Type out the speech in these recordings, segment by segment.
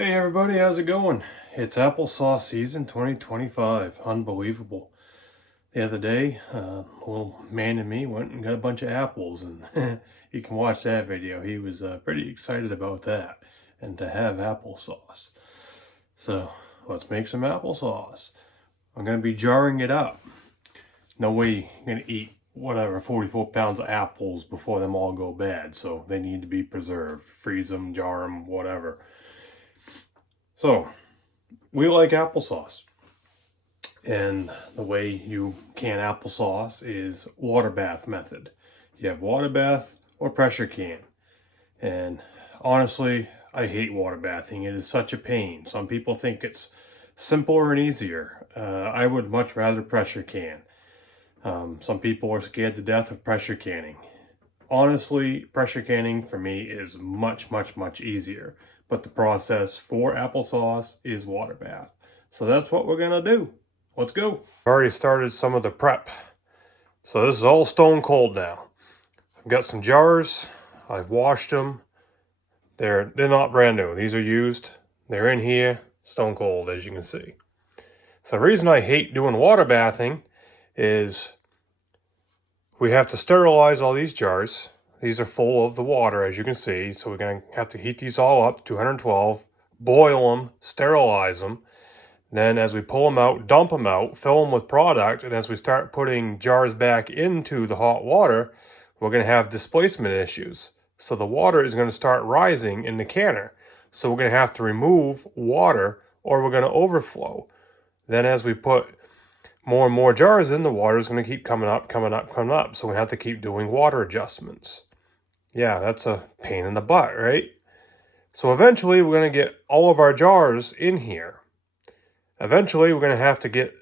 Hey everybody, how's it going? It's applesauce season 2025. Unbelievable. The other day, a little man and me went and got a bunch of apples, and you can watch that video. He was pretty excited about that and to have applesauce. So let's make some applesauce. I'm going to be jarring it up. No way you're going to eat whatever 44 pounds of apples before them all go bad, so they need to be preserved. Freeze them, jar them, whatever. So we like applesauce. And the way you can applesauce is water bath method. You have water bath or pressure can. And honestly, I hate water bathing. It is such a pain. Some people think it's simpler and easier. I would much rather pressure can. Some people are scared to death of pressure canning. Honestly, pressure canning for me is much easier. But the process for applesauce is water bath. So that's what we're gonna do. Let's go. I've already started some of the prep. So this is all stone cold now. I've got some jars. I've washed them. They're not brand new. These are used. They're in here, stone cold, as you can see. So the reason I hate doing water bathing is we have to sterilize all these jars. These are full of the water, as you can see. So we're going to have to heat these all up, 212, boil them, sterilize them. Then as we pull them out, dump them out, fill them with product, and as we start putting jars back into the hot water, we're going to have displacement issues. So the water is going to start rising in the canner. So we're going to have to remove water or we're going to overflow. Then as we put more and more jars in, the water is going to keep coming up. So we have to keep doing water adjustments. Yeah, that's a pain in the butt, right? So eventually we're going to get all of our jars in here. Eventually we're going to have to get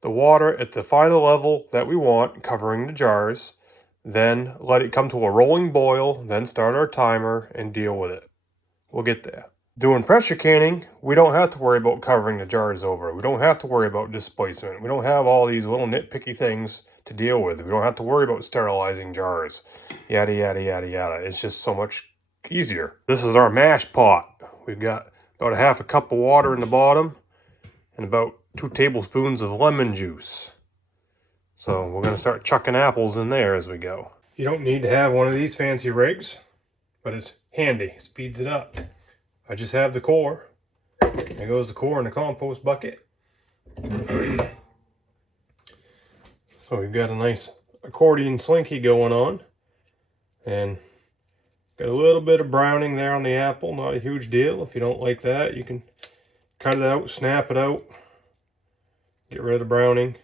the water at the final level that we want, covering the jars, then let it come to a rolling boil, then start our timer and deal with it. We'll get there. Doing pressure canning, we don't have to worry about covering the jars over. We don't have to worry about displacement. We don't have all these little nitpicky things to deal with. We don't have to worry about sterilizing jars. Yada, yada, yada, yada. It's just so much easier. This is our mash pot. We've got about a half a cup of water in the bottom and about 2 tablespoons of lemon juice. So we're going to start chucking apples in there as we go. You don't need to have one of these fancy rigs, but it's handy. It speeds it up. I just have the core. There goes the core in the compost bucket. So we've got a nice accordion slinky going on. And got a little bit of browning there on the apple. Not a huge deal. If you don't like that, you can cut it out, snap it out. Get rid of the browning.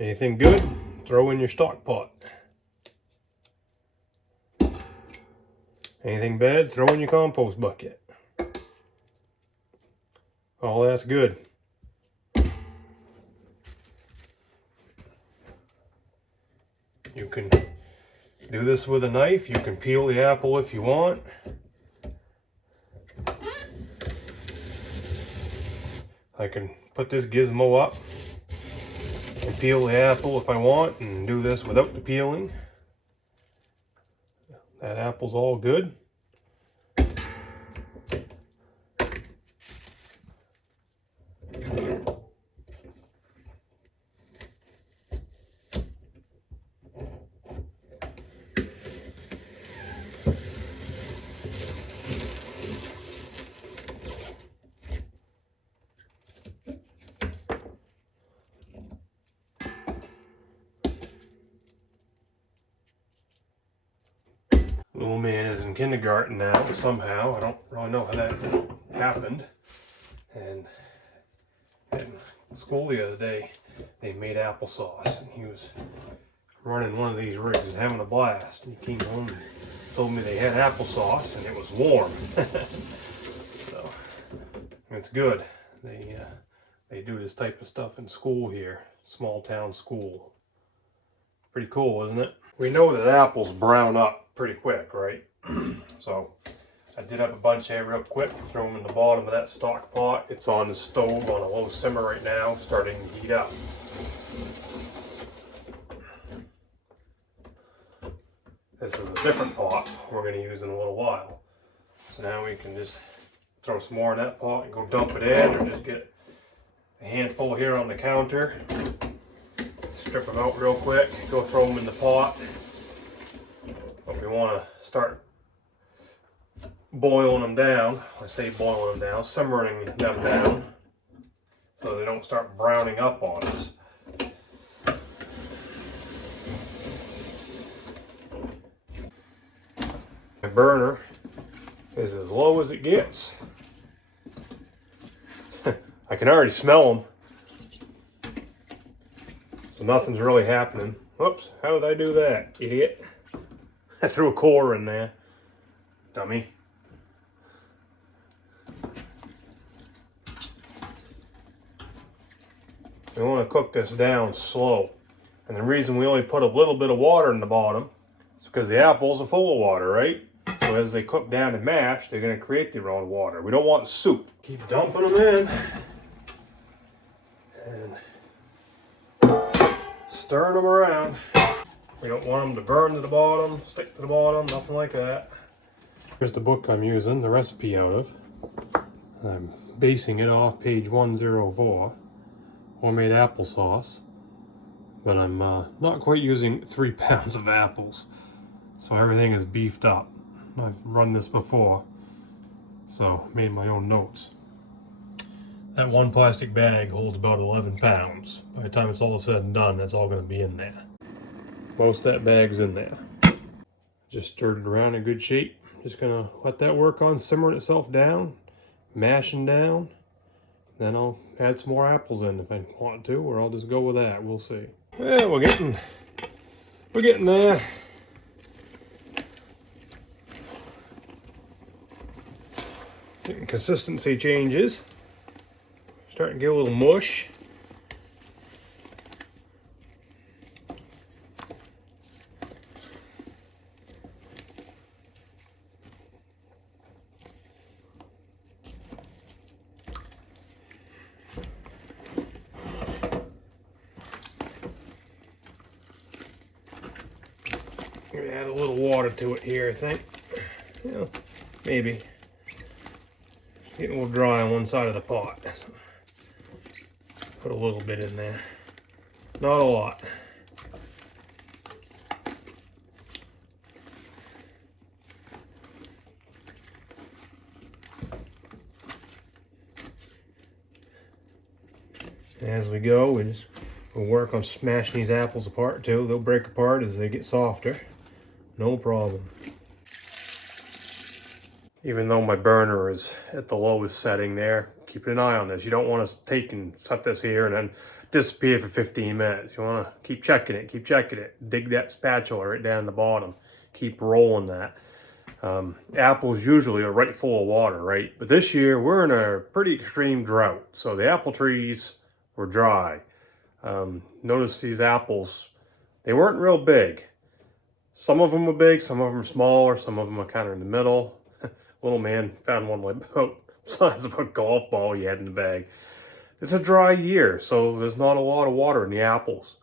Anything good, throw in your stock pot. Anything bad, throw in your compost bucket. All that's good. You can do this with a knife. You can peel the apple if you want. I can put this gizmo up and peel the apple if I want, and do this without the peeling. That apple's all good. Little man is in kindergarten now, somehow. I don't really know how that happened. And in school the other day, they made applesauce, and he was running one of these rigs and having a blast. And he came home and told me they had applesauce, and it was warm. So, it's good. They do this type of stuff in school here, small town school. Pretty cool, isn't it? We know that apples brown up pretty quick, right? So I did up a bunch here real quick, throw them in the bottom of that stock pot. It's on the stove on a low simmer right now, starting to heat up. This is a different pot we're going to use in a little while. So now we can just throw some more in that pot and go dump it in, or just get a handful here on the counter, strip them out real quick, go throw them in the pot. But we want to start boiling them down. I say boiling them down, simmering them down, so they don't start browning up on us. My burner is as low as it gets. I can already smell them. So nothing's really happening. Whoops, how did I do that, idiot? I threw a core in there. Dummy. We want to cook this down slow. And the reason we only put a little bit of water in the bottom is because the apples are full of water, right? So as they cook down and mash, they're going to create their own water. We don't want soup. Keep dumping them in. And stirring them around. We don't want them to burn to the bottom, stick to the bottom, nothing like that. Here's the book I'm using the recipe out of. I'm basing it off page 104, homemade applesauce. But I'm not quite using 3 pounds of apples. So everything is beefed up. I've run this before, so made my own notes. That one plastic bag holds about 11 pounds. By the time it's all said and done, that's all going to be in there. Most of that bag's in there. Just stirred it around in good shape. Just going to let that work on simmering itself down, mashing down. Then I'll add some more apples in if I want to, or I'll just go with that. We'll see. Yeah, we're getting there. Getting consistency changes. Starting to get a little mush. I'm gonna add a little water to it here, I think. Yeah, maybe. Getting a little dry on one side of the pot. Put a little bit in there. Not a lot. As we go, we'll work on smashing these apples apart too. They'll break apart as they get softer. No problem. Even though my burner is at the lowest setting there, keep an eye on this. You don't want to take and set this here and then disappear for 15 minutes. You want to keep checking it. Dig that spatula right down the bottom. Keep rolling that. Apples usually are right full of water, right? But this year we're in a pretty extreme drought. So the apple trees were dry. Notice these apples, they weren't real big. Some of them were big, some of them were smaller, some of them were kind of in the middle. Little man found one like about the size of a golf ball he had in the bag. It's a dry year, so there's not a lot of water in the apples.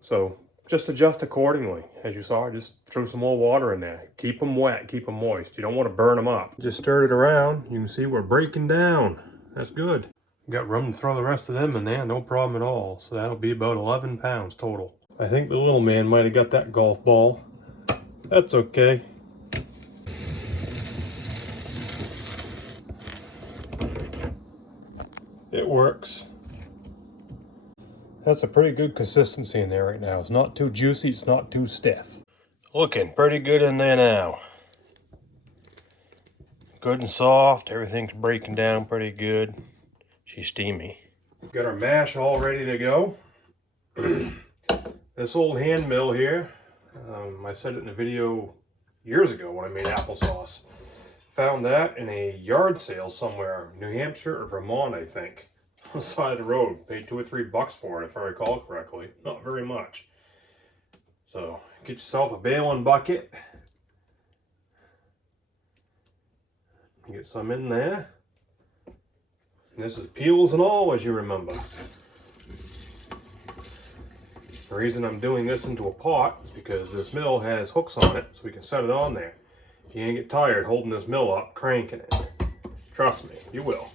So just adjust accordingly. As you saw, I just threw some more water in there. Keep them wet, keep them moist. You don't want to burn them up. Just stirred it around. You can see we're breaking down. That's good. Got room to throw the rest of them in there, no problem at all. So that'll be about 11 pounds total. I think the little man might have got that golf ball. That's okay. It works. That's a pretty good consistency in there right now. It's not too juicy, it's not too stiff. Looking pretty good in there now. Good and soft, everything's breaking down pretty good. She's steamy. Got our mash all ready to go. This old hand mill here, I said it in a video years ago when I made applesauce. Found that in a yard sale somewhere, New Hampshire or Vermont, I think. On the side of the road. Paid $2 or $3 for it, if I recall correctly. Not very much. So, get yourself a baling bucket. Get some in there. And this is peels and all, as you remember. The reason I'm doing this into a pot is because this mill has hooks on it, so we can set it on there. You ain't get tired holding this mill up, cranking it. Trust me, you will.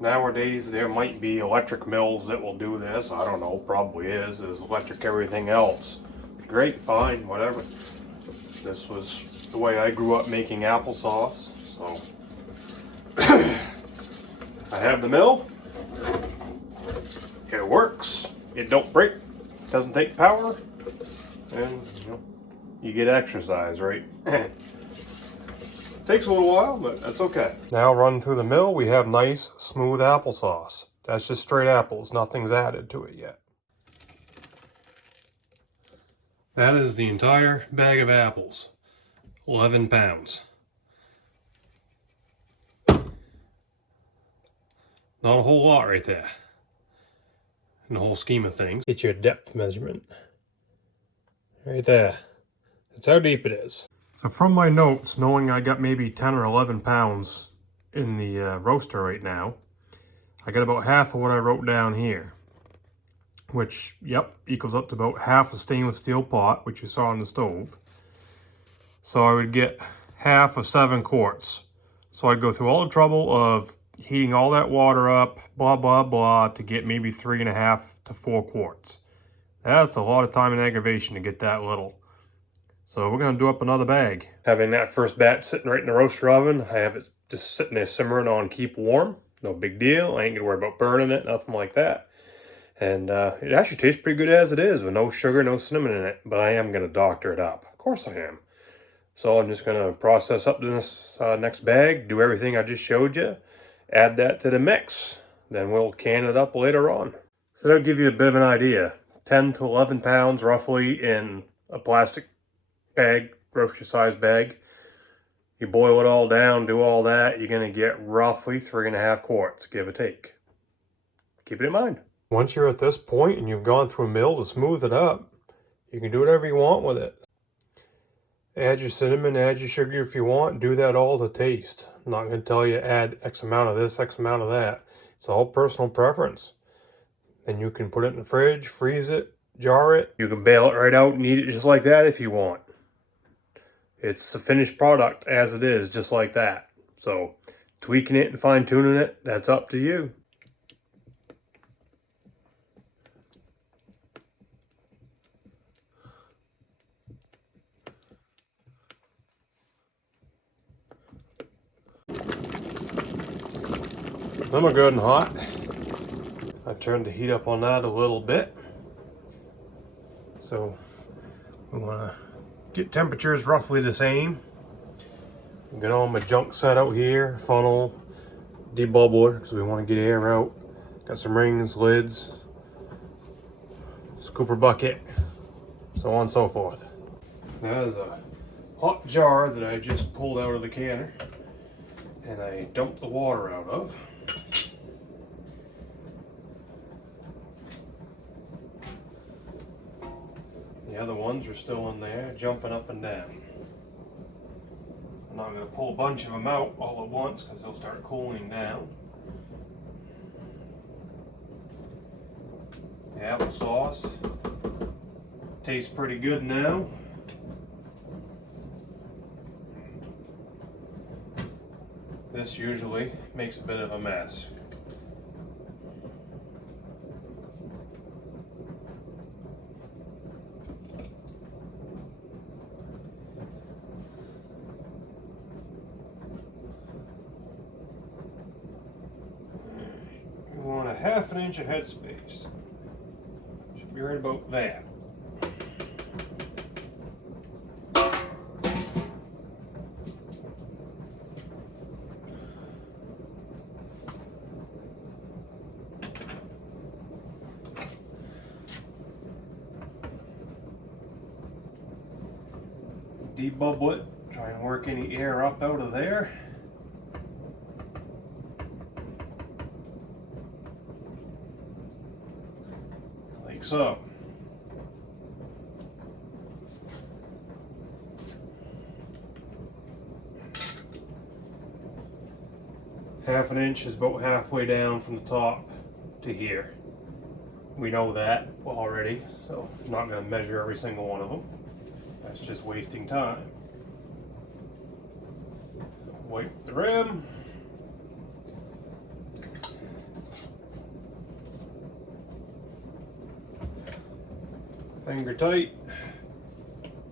Nowadays, there might be electric mills that will do this. I don't know, probably is. There's electric everything else. Great, fine, whatever. This was the way I grew up making applesauce, so. I have the mill. It works. It don't break. Doesn't take power. And, you know, you get exercise, right? Takes a little while, but that's okay. Now run through the mill, we have nice, smooth applesauce. That's just straight apples, nothing's added to it yet. That is the entire bag of apples, 11 pounds. Not a whole lot right there, in the whole scheme of things. Get your depth measurement. Right there. That's how deep it is. So from my notes, knowing I got maybe 10 or 11 pounds in the roaster right now, I got about half of what I wrote down here. Which, yep, equals up to about half a stainless steel pot, which you saw on the stove. So I would get half of 7 quarts. So I'd go through all the trouble of heating all that water up, blah, blah, blah, to get maybe 3.5 to 4 quarts. That's a lot of time and aggravation to get that little. So we're going to do up another bag. Having that first batch sitting right in the roaster oven, I have it just sitting there simmering on keep warm. No big deal. I ain't going to worry about burning it, nothing like that. And it actually tastes pretty good as it is, with no sugar, no cinnamon in it. But I am going to doctor it up. Of course I am. So I'm just going to process up this next bag, do everything I just showed you, add that to the mix. Then we'll can it up later on. So that'll give you a bit of an idea. 10 to 11 pounds roughly in a plastic bag, grocery size bag. You boil it all down, do all that, you're going to get roughly 3.5 quarts, give or take. Keep it in mind. Once you're at this point and you've gone through a mill to smooth it up, you can do whatever you want with it. Add your cinnamon, add your sugar if you want, do that all to taste. I'm not going to tell you add X amount of this, X amount of that. It's all personal preference. Then you can put it in the fridge, freeze it, jar it. You can bail it right out and eat it just like that if you want. It's a finished product as it is, just like that. So tweaking it and fine tuning it, that's up to you. Then we're good and hot. I turned the heat up on that a little bit. So we want to get temperatures roughly the same. Get all my junk set out here, funnel, debubbler, because we want to get air out. Got some rings, lids, scooper bucket, so on and so forth. That is a hot jar that I just pulled out of the canner and I dumped the water out of. The other ones are still in there, jumping up and down. I'm not going to pull a bunch of them out all at once because they'll start cooling down. The applesauce tastes pretty good now. This usually makes a bit of a mess. We want a 1/2 inch of headspace. Should be right about that. debubble it, try and work any air up out of there. Like so. Half an inch is about halfway down from the top to here. We know that already, so I'm not going to measure every single one of them. That's just wasting time. Wipe the rim. Finger tight.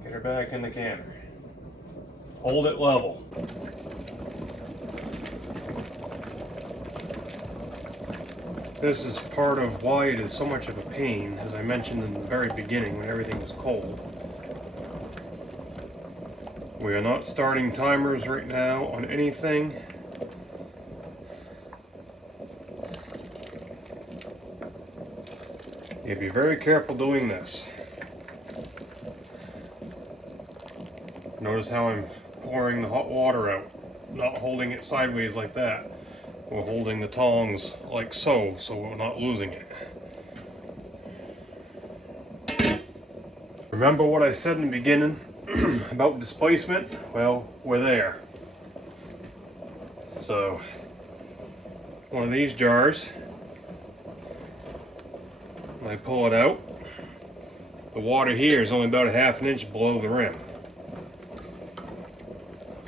Get her back in the canner. Hold it level. This is part of why it is so much of a pain, as I mentioned in the very beginning when everything was cold. We are not starting timers right now on anything. You be very careful doing this. Notice how I'm pouring the hot water out, not holding it sideways like that. We're holding the tongs like so, so we're not losing it. Remember what I said in the beginning about displacement? Well, we're there. So, one of these jars, when I pull it out, the water here is only about a half an inch below the rim.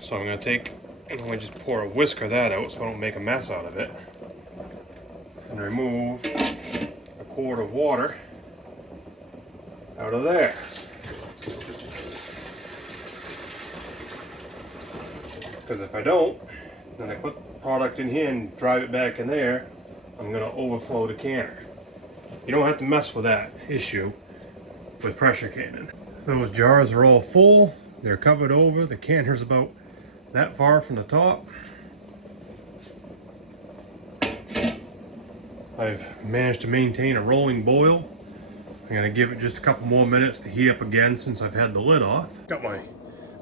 So I'm going to take and I'm going to just pour a whisker of that out so I don't make a mess out of it. And remove a quart of water out of there. Because if I don't, then I put the product in here and drive it back in there, I'm going to overflow the canner. You don't have to mess with that issue with pressure canning. Those jars are all full, they're covered over, the canner's about that far from the top. I've managed to maintain a rolling boil. I'm going to give it just a couple more minutes to heat up again since I've had the lid off. Got my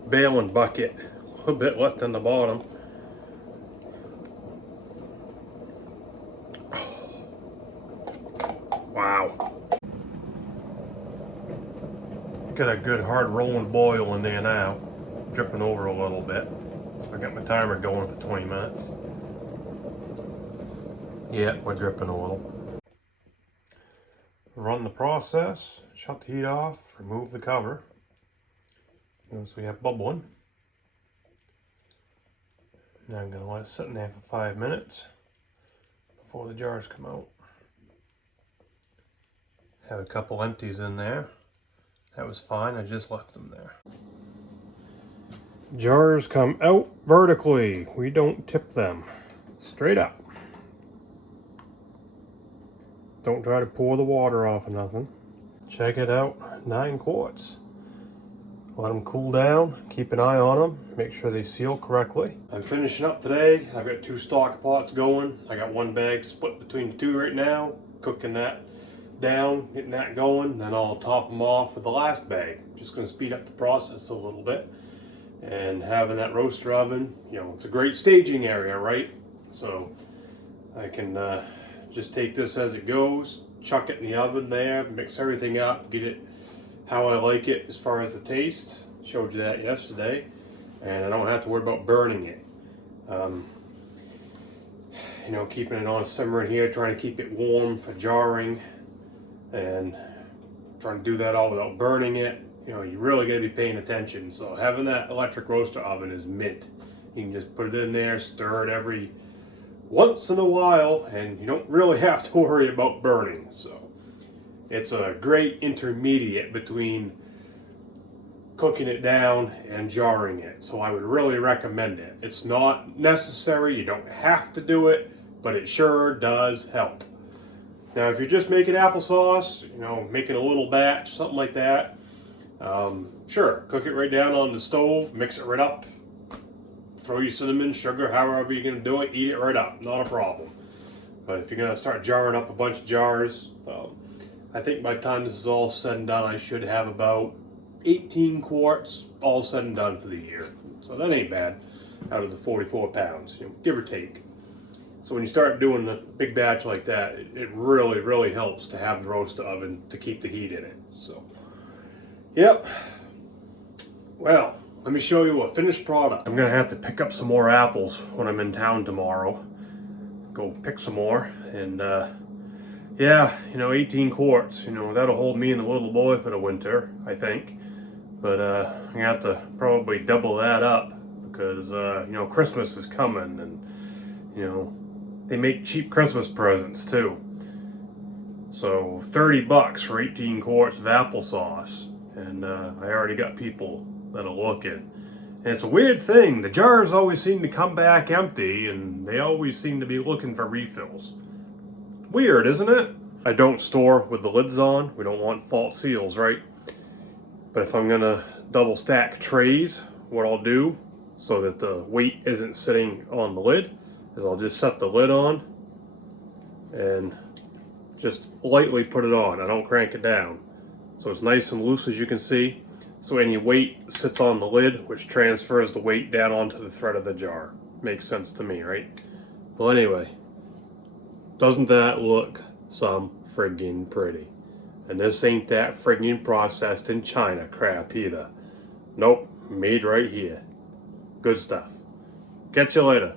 baling bucket, a little bit left on the bottom. Wow. Got a good hard rolling boil in there now, dripping over a little bit. So I got my timer going for 20 minutes. Yeah, we're dripping a little. Run the process, shut the heat off, remove the cover. Notice we have bubbling. Now I'm going to let it sit in there for 5 minutes before the jars come out. Have a couple empties in there. That was fine, I just left them there. Jars come out vertically. We don't tip them. Straight up. Don't try to pour the water off or nothing. Check it out, 9 quarts. Let them cool down, keep an eye on them, make sure they seal correctly. I'm finishing up today. I've got 2 stock pots going. I got 1 bag split between the 2 right now, cooking that down, getting that going, then I'll top them off with the last bag. Just going to speed up the process a little bit. And having that roaster oven, you know, it's a great staging area, right? So I can just take this as it goes, chuck it in the oven there, mix everything up, get it how I like it as far as the taste. Showed you that yesterday, and I don't have to worry about burning it. You know, keeping it on a simmer in here, trying to keep it warm for jarring, and trying to do that all without burning it. You know, you really got to be paying attention. So having that electric roaster oven is mint. You can just put it in there, stir it every once in a while, and you don't really have to worry about burning. So it's a great intermediate between cooking it down and jarring it. So I would really recommend it. It's not necessary, you don't have to do it, but it sure does help. Now if you're just making applesauce, you know, making a little batch, something like that, sure, cook it right down on the stove, mix it right up, throw your cinnamon, sugar, however you're going to do it, eat it right up, not a problem. But if you're going to start jarring up a bunch of jars, I think by the time this is all said and done, I should have about 18 quarts, all said and done for the year. So that ain't bad out of the 44 pounds, give or take. So when you start doing a big batch like that, it really, really helps to have the roaster oven to keep the heat in it. So, yep. Well, let me show you a finished product. I'm gonna have to pick up some more apples when I'm in town tomorrow. Go pick some more, and yeah, 18 quarts, that'll hold me and the little boy for the winter, I think. But I'm gonna have to probably double that up because Christmas is coming, and they make cheap Christmas presents too. So $30 for 18 quarts of applesauce, and I already got people that are looking. And it's a weird thing, the jars always seem to come back empty, and they always seem to be looking for refills. Weird, isn't it? I don't store with the lids on. We don't want false seals, right? But if I'm gonna double stack trays, what I'll do so that the weight isn't sitting on the lid is I'll just set the lid on and just lightly put it on. I don't crank it down. So it's nice and loose, as you can see. So any weight sits on the lid, which transfers the weight down onto the thread of the jar. Makes sense to me, right? Well, anyway, doesn't that look some friggin' pretty? And this ain't that friggin' processed in China crap either. Nope, made right here. Good stuff. Catch you later.